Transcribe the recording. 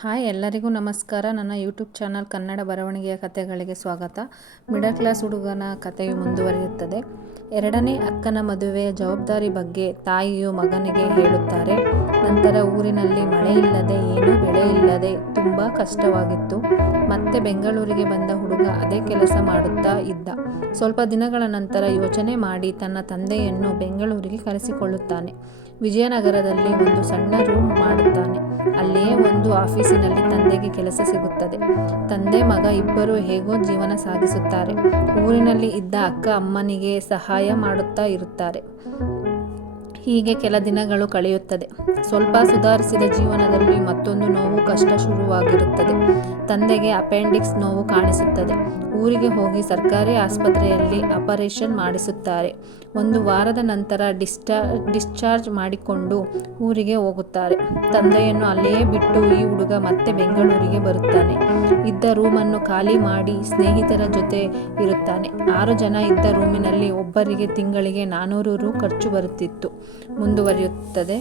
Hi ಎಲ್ಲರಿಗೂ ನಮಸ್ಕಾರ. ನನ್ನ ಯೂಟ್ಯೂಬ್ ಚಾನಲ್ ಕನ್ನಡ ಬರವಣಿಗೆಯ ಕಥೆಗಳಿಗೆ ಸ್ವಾಗತ. ಮಿಡಲ್ ಕ್ಲಾಸ್ ಹುಡುಗನ ಕಥೆಯು ಮುಂದುವರಿಯುತ್ತದೆ. ಎರಡನೇ ಅಕ್ಕನ ಮದುವೆಯ ಜವಾಬ್ದಾರಿ ಬಗ್ಗೆ ತಾಯಿಯು ಮಗನಿಗೆ ಹೇಳುತ್ತಾರೆ. ನಂತರ ಊರಿನಲ್ಲಿ ಮಳೆ ಇಲ್ಲದೆ, ಏನೂ ಬೆಳೆ ಇಲ್ಲದೆ ತುಂಬ ಕಷ್ಟವಾಗಿತ್ತು. ಮತ್ತೆ ಬೆಂಗಳೂರಿಗೆ ಬಂದ ಹುಡುಗ ಅದೇ ಕೆಲಸ ಮಾಡುತ್ತಾ ಇದ್ದ. ಸ್ವಲ್ಪ ದಿನಗಳ ನಂತರ ಯೋಚನೆ ಮಾಡಿ ತನ್ನ ತಂದೆಯನ್ನು ಬೆಂಗಳೂರಿಗೆ ಕರೆಸಿಕೊಳ್ಳುತ್ತಾನೆ. ವಿಜಯನಗರದಲ್ಲಿ ಒಂದು ಸಣ್ಣ ರೂಮ್ ಮಾಡುತ್ತಾನೆ. ಅಲ್ಲೇ ಒಂದು ಆಫೀಸಿನಲ್ಲಿ ತಂದೆಗೆ ಕೆಲಸ ಸಿಗುತ್ತದೆ. ತಂದೆ ಮಗ ಇಬ್ಬರು ಹೇಗೋ ಜೀವನ ಸಾಗಿಸುತ್ತಾರೆ. ಊರಿನಲ್ಲಿ ಇದ್ದ ಅಕ್ಕ ಅಮ್ಮನಿಗೆ ಸಹಾಯ ಮಾಡುತ್ತಾ ಇರುತ್ತಾರೆ. ಹೀಗೆ ಕೆಲ ದಿನಗಳು ಕಳೆಯುತ್ತದೆ. ಸ್ವಲ್ಪ ಸುಧಾರಿಸಿದ ಜೀವನದಲ್ಲಿ ಮತ್ತೊಂದು ನೋವು ಕಷ್ಟ ಶುರುವಾಗಿರುತ್ತದೆ. ತಂದೆಗೆ ಅಪೆಂಡಿಕ್ಸ್ ನೋವು ಕಾಣಿಸುತ್ತದೆ. ಊರಿಗೆ ಹೋಗಿ ಸರ್ಕಾರಿ ಆಸ್ಪತ್ರೆಯಲ್ಲಿ ಆಪರೇಷನ್ ಮಾಡಿಸುತ್ತಾರೆ. ಒಂದು ವಾರದ ನಂತರ ಡಿಸ್ಟಾ, ಡಿಸ್ಚಾರ್ಜ್ ಮಾಡಿಕೊಂಡು ಊರಿಗೆ ಹೋಗುತ್ತಾರೆ. ತಂದೆಯನ್ನು ಅಲ್ಲೇ ಬಿಟ್ಟು ಈ ಹುಡುಗ ಮತ್ತೆ ಬೆಂಗಳೂರಿಗೆ ಬರುತ್ತಾನೆ. ಇದ್ದ ರೂಮನ್ನು ಖಾಲಿ ಮಾಡಿ ಸ್ನೇಹಿತರ ಜೊತೆ ಇರುತ್ತಾನೆ. ಆರು ಜನ ಇದ್ದ ರೂಮಿನಲ್ಲಿ ಒಬ್ಬರಿಗೆ ತಿಂಗಳಿಗೆ ನಾನ್ನೂರು ರು ಖರ್ಚು ಬರುತ್ತಿತ್ತು. ಮುಂದುವರಿಯುತ್ತದೆ.